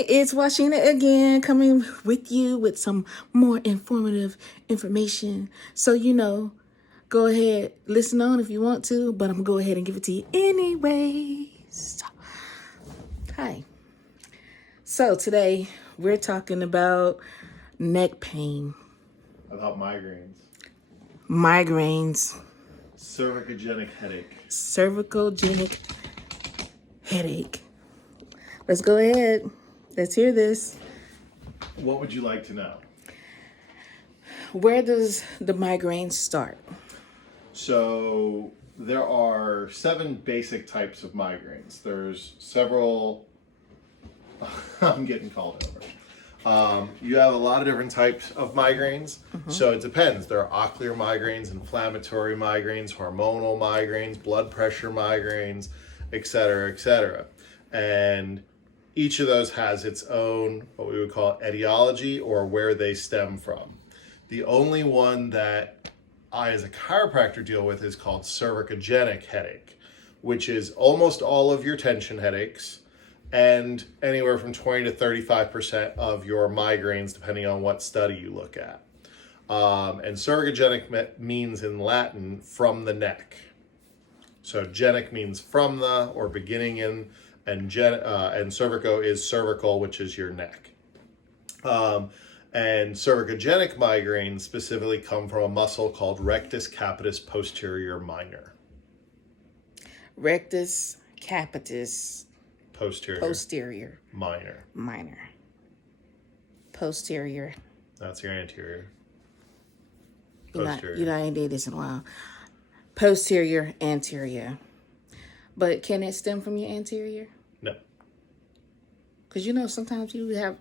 Hey, it's Washina again, coming with you with some more informative information. So, go ahead, listen on if you want to, but I'm going to go ahead and give it to you anyways. Hi. So, today we're talking about neck pain, About migraines. migraines, Cervicogenic headache. cervicogenic headache. Let's go ahead. Let's hear this. What would you like to know? Where does the migraine start? So there are 7 basic types of migraines. There's several. I'm getting called over. You have a lot of different types of migraines. So it depends. There are ocular migraines, inflammatory migraines, hormonal migraines, blood pressure migraines, etc., etc. And each of those has its own, what we would call etiology or where they stem from. The only one that I, as a chiropractor, deal with is called cervicogenic headache, which is almost all of your tension headaches and anywhere from 20 to 35% of your migraines, depending on what study you look at. And cervicogenic means in Latin from the neck. So genic means from the or beginning in, and cervico is cervical, which is your neck. And cervicogenic migraines specifically come from a muscle called rectus capitis posterior minor. Rectus capitis Posterior. Minor. Posterior. That's your anterior. Posterior. I ain't did this in a while. Posterior, anterior. But can it stem from your anterior? No. Because sometimes you have.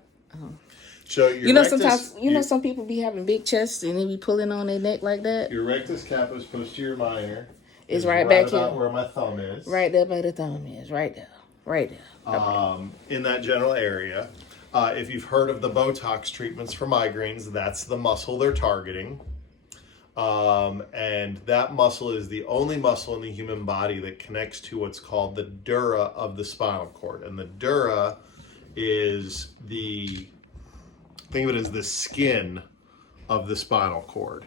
So your rectus, some people be having big chests and they be pulling on their neck like that. Your rectus capitis posterior minor is right back about here. Where my thumb is. Right there by the thumb is. Right there. Okay. In that general area. If you've heard of the Botox treatments for migraines, that's the muscle they're targeting. And that muscle is the only muscle in the human body that connects to what's called the dura of the spinal cord. And the dura is think of it as the skin of the spinal cord.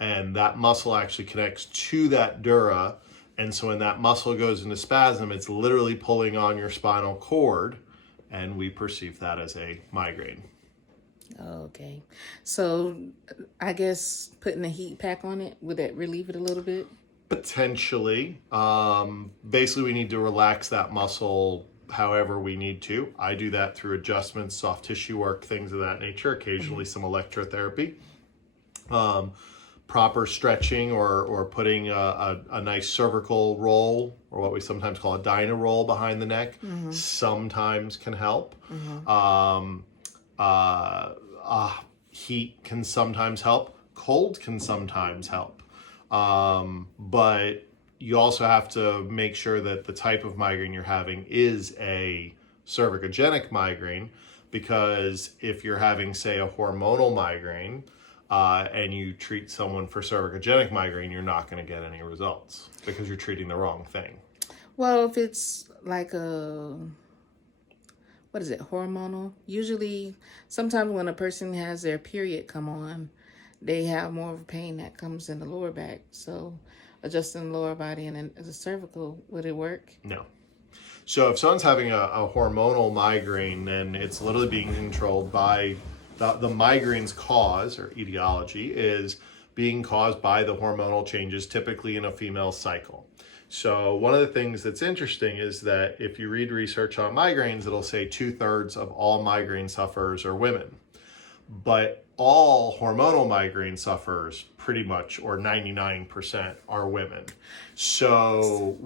And that muscle actually connects to that dura. And so when that muscle goes into spasm, it's literally pulling on your spinal cord. And we perceive that as a migraine. Okay. So I guess putting a heat pack on it, would that relieve it a little bit? Potentially. Basically, we need to relax that muscle however we need to. I do that through adjustments, soft tissue work, things of that nature, occasionally some electrotherapy. Proper stretching or putting a nice cervical roll, or what we sometimes call a dyna roll behind the neck, sometimes can help. Heat can sometimes help. Cold can sometimes help. But you also have to make sure that the type of migraine you're having is a cervicogenic migraine, because if you're having, say, a hormonal migraine, and you treat someone for cervicogenic migraine, you're not going to get any results because you're treating the wrong thing. Well, if it's like hormonal? Usually, sometimes when a person has their period come on, they have more of a pain that comes in the lower back. So adjusting the lower body and then the cervical, would it work? No. So if someone's having a hormonal migraine, then it's literally being controlled by the migraine's cause or etiology is being caused by the hormonal changes, typically in a female cycle. So one of the things that's interesting is that if you read research on migraines, it'll say 2/3 of all migraine sufferers are women. But all hormonal migraine sufferers, pretty much, or 99%, are women. So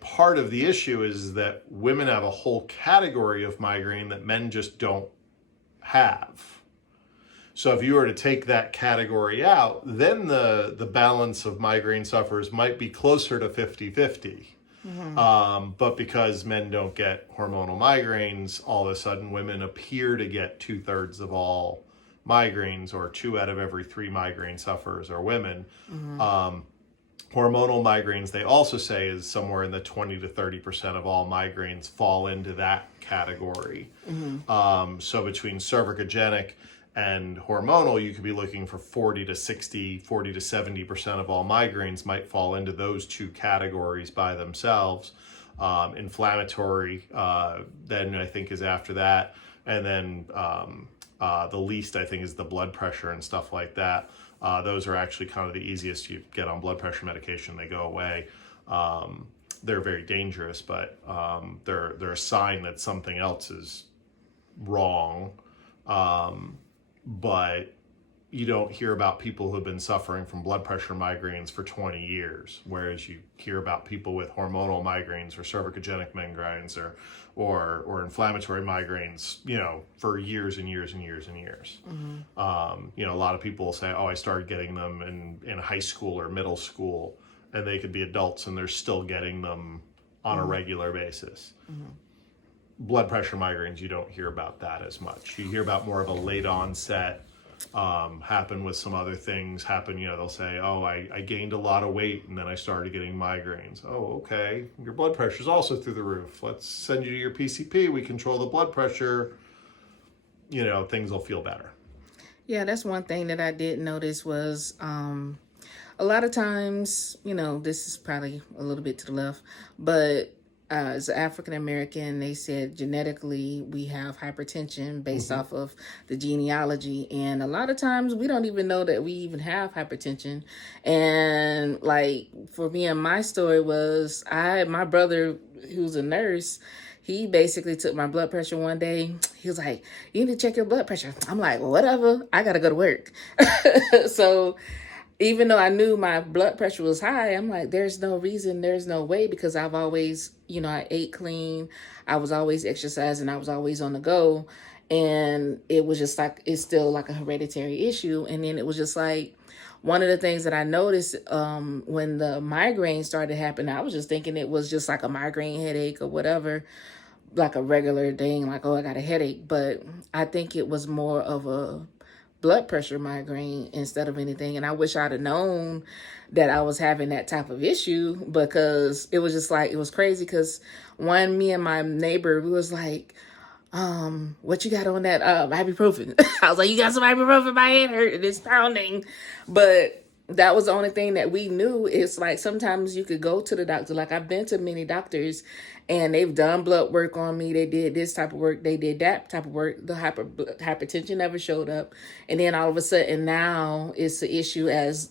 part of the issue is that women have a whole category of migraine that men just don't have. So if you were to take that category out, then the balance of migraine sufferers might be closer to 50-50. But because men don't get hormonal migraines, all of a sudden women appear to get 2/3 of all migraines, or 2 out of every 3 migraine sufferers are women. Hormonal migraines, they also say, is somewhere in the 20 to 30% of all migraines fall into that category. So between cervicogenic and hormonal, you could be looking for 40 to 60, 40 to 70% of all migraines might fall into those two categories by themselves. Inflammatory, then I think is after that. And then the least, I think, is the blood pressure and stuff like that. Those are actually kind of the easiest. You get on blood pressure medication, they go away. They're very dangerous, but they're a sign that something else is wrong. But you don't hear about people who have been suffering from blood pressure migraines for 20 years, whereas you hear about people with hormonal migraines or cervicogenic migraines or inflammatory migraines, for years and years and years and years. A lot of people will say, oh, I started getting them in high school or middle school, and they could be adults and they're still getting them on a regular basis. Blood pressure migraines, you don't hear about that as much. You hear about more of a late onset, happen with some other things happen. They'll say, oh, I gained a lot of weight and then I started getting migraines. Oh, okay. Your blood pressure's also through the roof. Let's send you to your PCP. We control the blood pressure. Things will feel better. Yeah, that's one thing that I did notice was a lot of times, this is probably a little bit to the left, but as African American, they said genetically we have hypertension based off of the genealogy, and a lot of times we don't even know that we even have hypertension. And like for me, and my story was my brother, who's a nurse, he basically took my blood pressure one day. He was like, "You need to check your blood pressure." I'm like, well, whatever. I gotta go to work. So even though I knew my blood pressure was high, I'm like, there's no reason, there's no way, because I've always, I ate clean. I was always exercising. I was always on the go. And it was just like, it's still like a hereditary issue. And then it was just like, one of the things that I noticed when the migraine started happening, I was just thinking it was just like a migraine headache or whatever, like a regular thing, like, oh, I got a headache. But I think it was more of a blood pressure migraine instead of anything. And I wish I'd have known that I was having that type of issue, because it was just like, it was crazy. Because me and my neighbor, we was like, what you got on that ibuprofen? I was like, you got some ibuprofen? My head hurt and it's pounding. But that was the only thing that we knew. It's like sometimes you could go to the doctor. Like I've been to many doctors and they've done blood work on me. They did this type of work. They did that type of work. The hypertension never showed up. And then all of a sudden now it's an issue as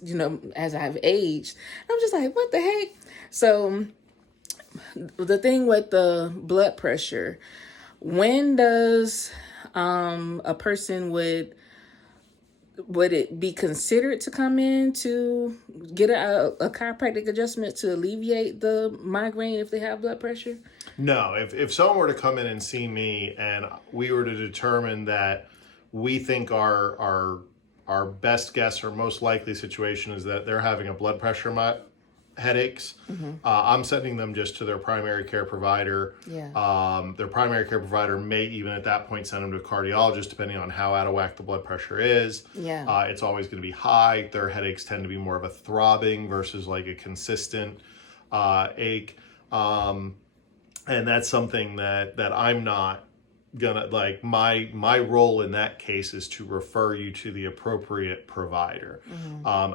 I've aged. I'm just like, what the heck? So the thing with the blood pressure, when does a person would it be considered to come in to get a chiropractic adjustment to alleviate the migraine if they have blood pressure? No, if someone were to come in and see me and we were to determine that we think our best guess or most likely situation is that they're having a blood pressure headaches, I'm sending them just to their primary care provider. Their primary care provider may even at that point send them to a cardiologist, depending on how out of whack the blood pressure is. It's always going to be high. Their headaches tend to be more of a throbbing versus like a consistent ache. And that's something that I'm not gonna, like, my role in that case is to refer you to the appropriate provider.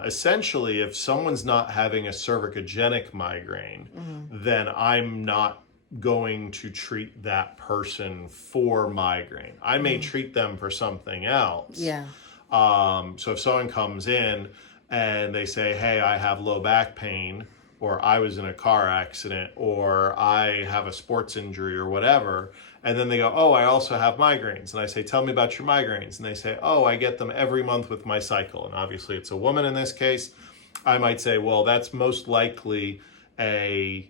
Essentially, if someone's not having a cervicogenic migraine, then I'm not going to treat that person for migraine. I may treat them for something else. So if someone comes in and they say, hey, I have low back pain, or I was in a car accident, or I have a sports injury or whatever, and then they go, oh, I also have migraines. And I say, tell me about your migraines. And they say, oh, I get them every month with my cycle. And obviously it's a woman in this case. I might say, well, that's most likely a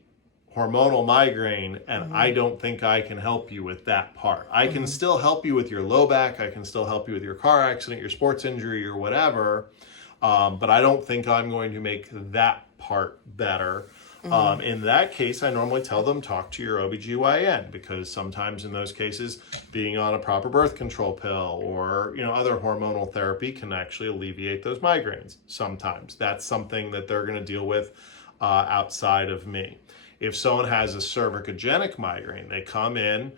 hormonal migraine, and I don't think I can help you with that part. I can still help you with your low back. I can still help you with your car accident, your sports injury, or whatever. But I don't think I'm going to make that part better. In that case, I normally tell them, talk to your OBGYN, because sometimes in those cases, being on a proper birth control pill or other hormonal therapy can actually alleviate those migraines. Sometimes that's something that they're going to deal with outside of me. If someone has a cervicogenic migraine, they come in,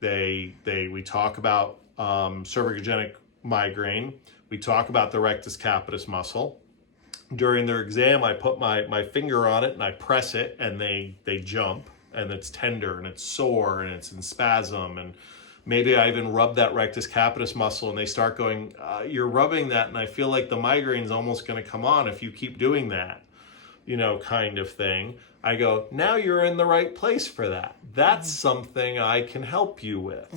we talk about cervicogenic migraine. We talk about the rectus capitis muscle. During their exam, I put my finger on it and I press it, and they jump, and it's tender and it's sore and it's in spasm, and maybe I even rub that rectus capitis muscle and they start going, you're rubbing that and I feel like the migraine's almost going to come on if you keep doing that, kind of thing. I go, now you're in the right place for that. That's something I can help you with.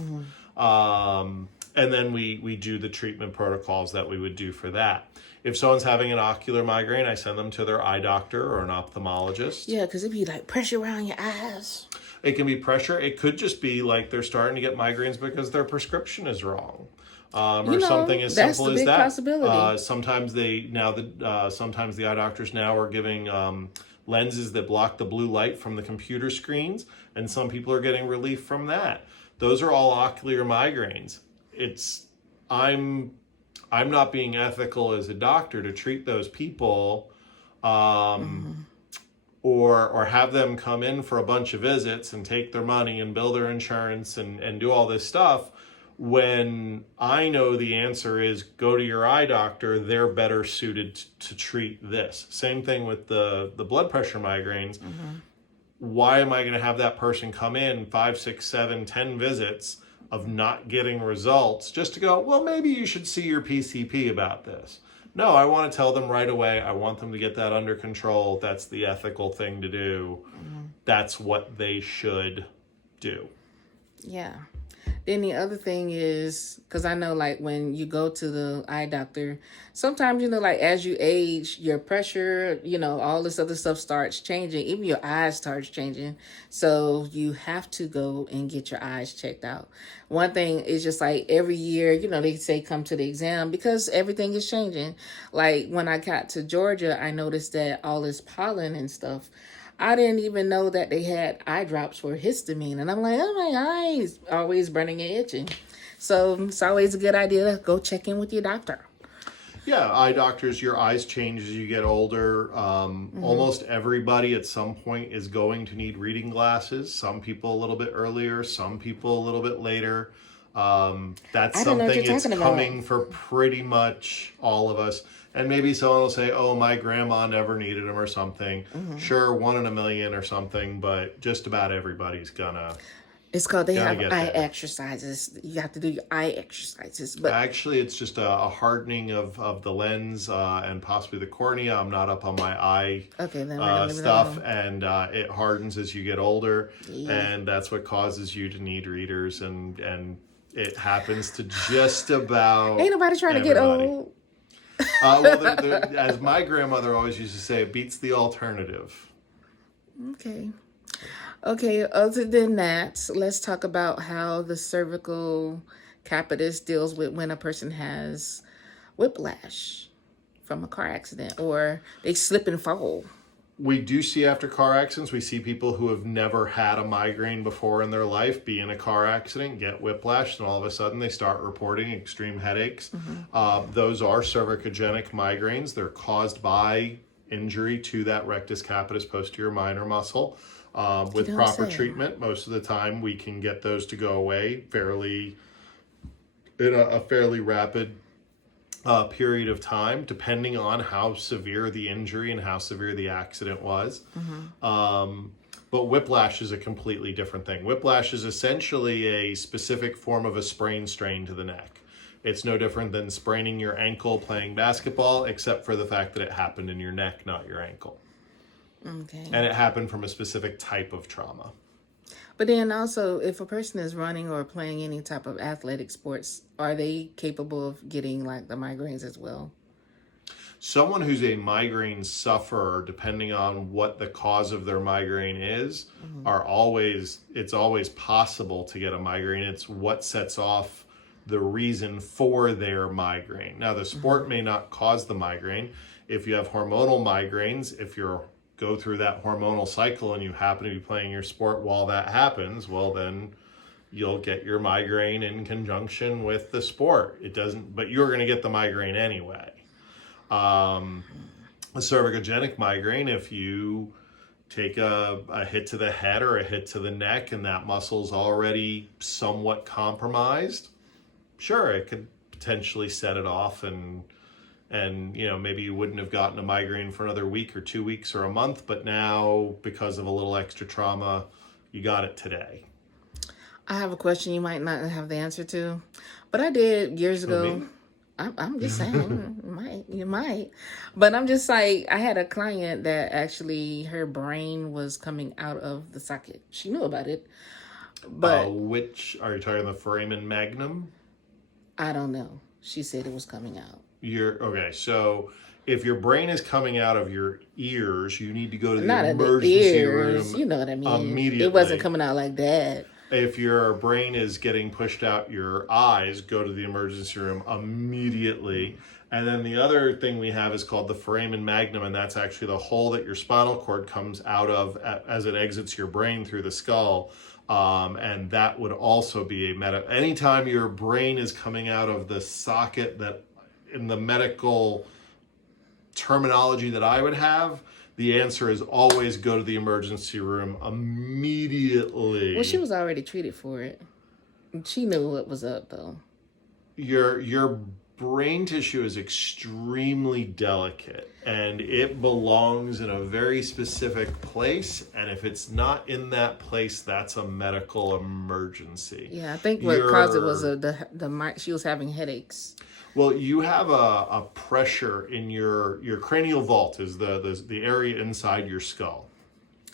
And then we do the treatment protocols that we would do for that. If someone's having an ocular migraine, I send them to their eye doctor or an ophthalmologist. Yeah, because it'd be like pressure around your eyes. It can be pressure. It could just be like they're starting to get migraines because their prescription is wrong. Or something as simple as that. Possibility. Sometimes sometimes the eye doctors now are giving lenses that block the blue light from the computer screens, and some people are getting relief from that. Those are all ocular migraines. I'm not being ethical as a doctor to treat those people, or have them come in for a bunch of visits and take their money and bill their insurance and do all this stuff, when I know the answer is go to your eye doctor. They're better suited to treat this. Same thing with the blood pressure migraines. Why am I going to have that person come in 5, 6, 7, 10 visits of not getting results just to go, well, maybe you should see your PCP about this? No, I want to tell them right away. I want them to get that under control. That's the ethical thing to do. That's what they should do. Yeah. Then the other thing is, because I know like when you go to the eye doctor, sometimes, like as you age, your pressure, all this other stuff starts changing. Even your eyes starts changing. So you have to go and get your eyes checked out. One thing is just like every year, they say come to the exam because everything is changing. Like when I got to Georgia, I noticed that all this pollen and stuff, I didn't even know that they had eye drops for histamine. And I'm like, oh, my eyes always burning and itching. So it's always a good idea to go check in with your doctor. Yeah, eye doctors, your eyes change as you get older. Almost everybody at some point is going to need reading glasses. Some people a little bit earlier, some people a little bit later. That's something that's coming for pretty much all of us. And maybe someone will say, oh, my grandma never needed them or something. Sure, 1 in a million or something, but just about everybody's gonna. It's called, they have eye exercises. You have to do your eye exercises. But actually, it's just a hardening of the lens and possibly the cornea. I'm not up on my eye stuff, and it hardens as you get older. And that's what causes you to need readers, and it happens to just about ain't nobody trying to get old. As my grandmother always used to say, it beats the alternative. Okay, other than that, let's talk about how the cervical capitis deals with when a person has whiplash from a car accident or they slip and fall. We do see after car accidents, we see people who have never had a migraine before in their life be in a car accident, get whiplash, and all of a sudden they start reporting extreme headaches. Those are cervicogenic migraines. They're caused by injury to that rectus capitis posterior minor muscle. With proper treatment, most of the time we can get those to go away in a fairly rapid period of time, depending on how severe the injury and how severe the accident was. But whiplash is a completely different thing. Whiplash is essentially a specific form of a sprain strain to the neck. It's no different than spraining your ankle playing basketball, except for the fact that it happened in your neck, not your ankle. And it happened from a specific type of trauma. But then also, if a person is running or playing any type of athletic sports, are they capable of getting like the migraines as well? Someone who's a migraine sufferer, depending on what the cause of their migraine is, it's always possible to get a migraine. It's what sets off the reason for their migraine. Now, the sport may not cause the migraine. If you have hormonal migraines, if you're go through that hormonal cycle and you happen to be playing your sport while that happens, well, then you'll get your migraine in conjunction with the sport. But you're going to get the migraine anyway. A cervicogenic migraine, if you take a hit to the head or a hit to the neck and that muscle's already somewhat compromised, sure, it could potentially set it off, and maybe you wouldn't have gotten a migraine for another week or 2 weeks or a month, but now because of a little extra trauma, you got it today. I have a question you might not have the answer to, but I did years ago. Me? I'm just saying, you might. But I'm just like, I had a client that actually her brain was coming out of the socket. She knew about it, but which are you talking, the foramen magnum? I don't know. She said it was coming out. Okay. So if your brain is coming out of your ears, you need to go to the Not at the emergency ears, room. you know what I mean. Immediately. It wasn't coming out like that. If your brain is getting pushed out your eyes, go to the emergency room immediately. And then the other thing we have is called the foramen magnum, and that's actually the hole that your spinal cord comes out of as it exits your brain through the skull. And that would also be anytime your brain is coming out of the socket, that in the medical terminology that I would have, the answer is always go to the emergency room immediately. Well, she was already treated for it. She knew what was up, though. Your brain tissue is extremely delicate, and it belongs in a very specific place. And if it's not in that place, that's a medical emergency. Yeah, I think what caused it was she was having headaches. Well, you have a pressure in your cranial vault, is the area inside your skull.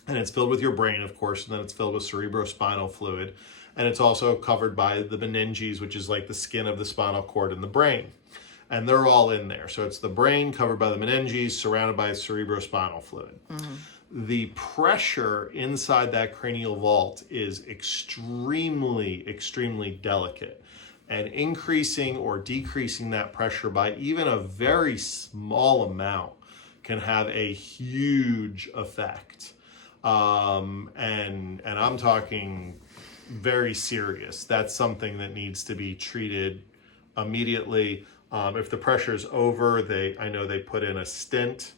And it's filled with your brain, of course, and then it's filled with cerebrospinal fluid. And it's also covered by the meninges, which is like the skin of the spinal cord in the brain. And they're all in there. So it's the brain covered by the meninges, surrounded by cerebrospinal fluid. Mm-hmm. The pressure inside that cranial vault is extremely, extremely delicate. And increasing or decreasing that pressure by even a very small amount can have a huge effect. And I'm talking very serious. That's something that needs to be treated immediately. If the pressure is over, I know they put in a stent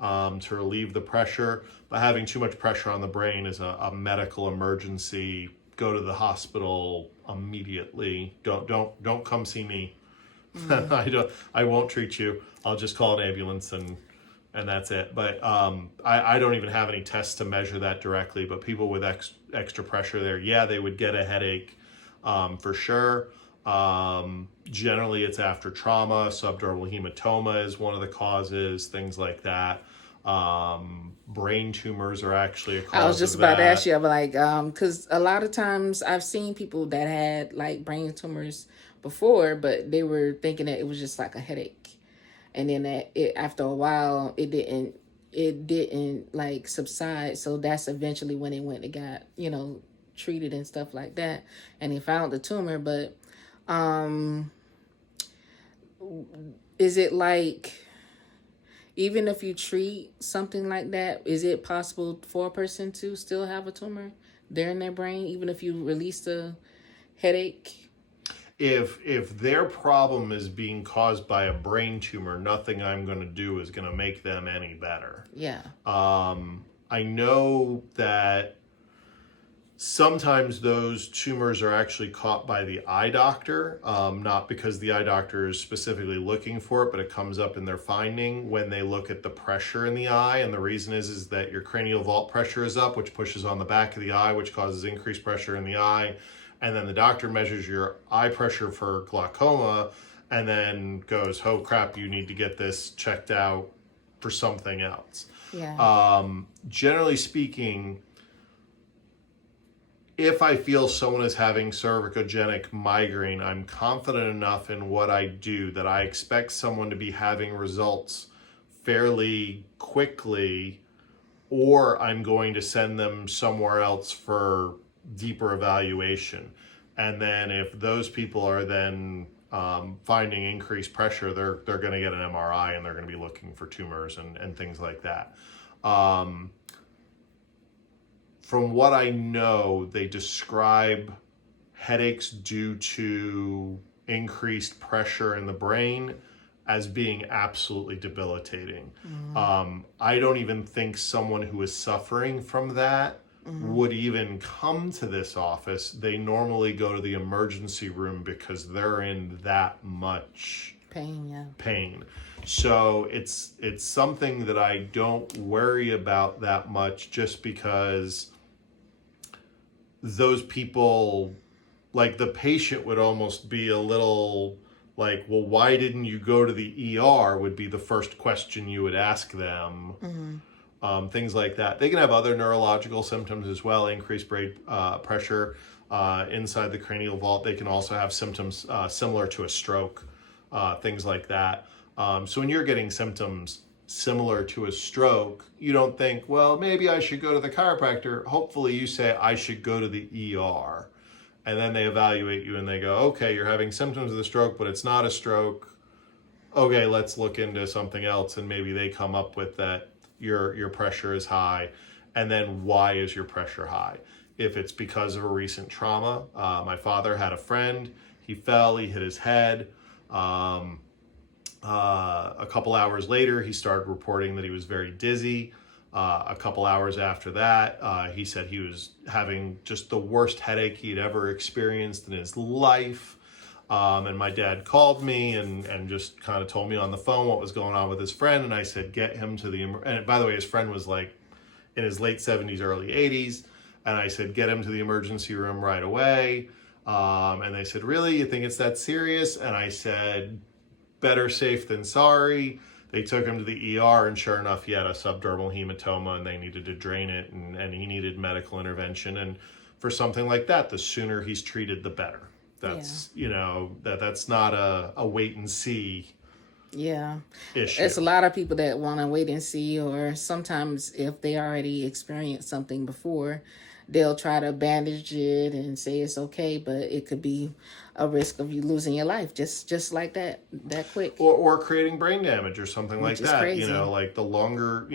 to relieve the pressure. But having too much pressure on the brain is a medical emergency. Go to the hospital immediately. Don't come see me. I won't treat you. I'll just call an ambulance and that's it. But I don't even have any tests to measure that directly. But people with extra pressure there, yeah, they would get a headache for sure. Generally, it's after trauma. Subdural hematoma is one of the causes. Things like that. Brain tumors are actually a cause. I was just about to ask you, I'm like, because a lot of times I've seen people that had like brain tumors before, but they were thinking that it was just like a headache, and then after a while it didn't like subside. So that's eventually when it went and got treated and stuff like that, and they found the tumor. But is it like, even if you treat something like that, is it possible for a person to still have a tumor there in their brain, even if you release the headache? If their problem is being caused by a brain tumor, nothing I'm going to do is going to make them any better. Yeah. I know that sometimes those tumors are actually caught by the eye doctor, not because the eye doctor is specifically looking for it, but it comes up in their finding when they look at the pressure in the eye. And the reason is that your cranial vault pressure is up, which pushes on the back of the eye, which causes increased pressure in the eye. And then the doctor measures your eye pressure for glaucoma and then goes, oh crap, you need to get this checked out for something else. Yeah. Generally speaking, if I feel someone is having cervicogenic migraine, I'm confident enough in what I do that I expect someone to be having results fairly quickly, or I'm going to send them somewhere else for deeper evaluation. And then if those people are then finding increased pressure, they're going to get an MRI and they're going to be looking for tumors and things like that. From what I know, they describe headaches due to increased pressure in the brain as being absolutely debilitating. I don't even think someone who is suffering from that would even come to this office. They normally go to the emergency room because they're in that much pain. So it's something that I don't worry about that much, just because those people, like the patient would almost be a little like, well, why didn't you go to the ER would be the first question you would ask them. Things like that. They can have other neurological symptoms as well, increased pressure inside the cranial vault. They can also have symptoms similar to a stroke, things like that. So when you're getting symptoms similar to a stroke, you don't think, well, maybe I should go to the chiropractor. Hopefully you say, I should go to the ER. And then they evaluate you and they go, okay, you're having symptoms of the stroke, but it's not a stroke. Okay, let's look into something else. And maybe they come up with that your pressure is high. And then why is your pressure high? If it's because of a recent trauma, my father had a friend, he fell, he hit his head. A couple hours later, he started reporting that he was very dizzy. A couple hours after that, he said he was having just the worst headache he'd ever experienced in his life. And my dad called me and just kind of told me on the phone what was going on with his friend. And I said, get him to the, and by the way, his friend was like in his late 70s, early 80s. And I said, get him to the emergency room right away. And they said, really? You think it's that serious? And I said, better safe than sorry. They took him to the ER, and sure enough, he had a subdermal hematoma, and they needed to drain it, and he needed medical intervention. And for something like that, the sooner he's treated, the better. That's, that's not a wait and see issue. There's a lot of people that want to wait and see, or sometimes if they already experienced something before, they'll try to bandage it and say it's okay, but it could be a risk of you losing your life just like that quick. Or creating brain damage or something like that. Crazy. Like the longer,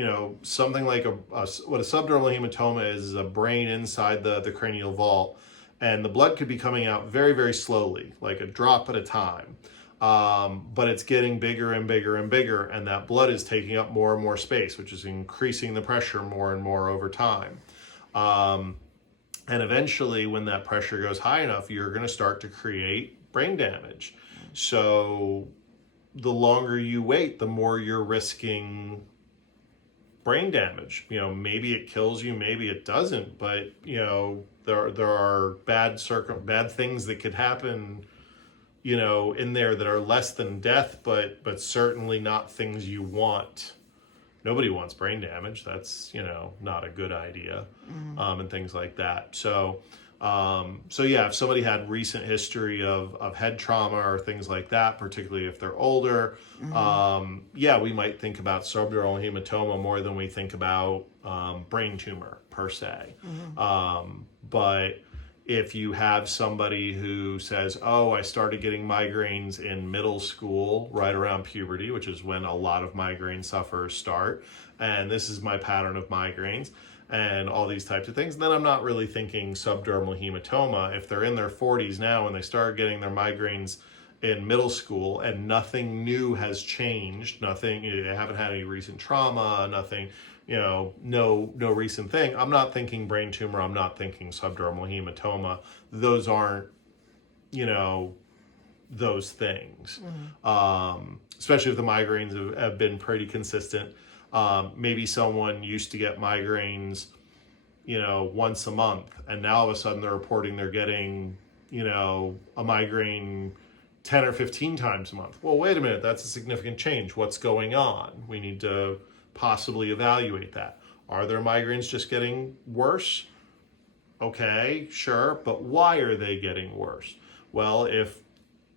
something like what a subdermal hematoma is a brain inside the cranial vault, and the blood could be coming out very, very slowly, like a drop at a time. But it's getting bigger and bigger and bigger, and that blood is taking up more and more space, which is increasing the pressure more and more over time. And eventually, when that pressure goes high enough, you're going to start to create brain damage. So the longer you wait, the more you're risking brain damage. Maybe it kills you, maybe it doesn't, but there are bad things that could happen, in there that are less than death, but certainly not things you want. Nobody wants brain damage. That's, not a good idea, and things like that. So yeah, if somebody had recent history of head trauma or things like that, particularly if they're older, we might think about subdural hematoma more than we think about brain tumor per se. But if you have somebody who says, oh, I started getting migraines in middle school, right around puberty, which is when a lot of migraine sufferers start, and this is my pattern of migraines, and all these types of things, then I'm not really thinking subdermal hematoma. If they're in their 40s now and they start getting their migraines in middle school and nothing new has changed, they haven't had any recent trauma, nothing, no recent thing, I'm not thinking brain tumor, I'm not thinking subdermal hematoma. Those aren't, those things. Especially if the migraines have been pretty consistent. Maybe someone used to get migraines, once a month, and now all of a sudden they're reporting they're getting, a migraine 10 or 15 times a month. Well, wait a minute, that's a significant change. What's going on? We need to possibly evaluate that. Are their migraines just getting worse? Okay, sure, but why are they getting worse? Well, if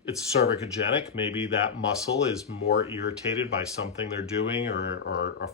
it's cervicogenic, maybe that muscle is more irritated by something they're doing or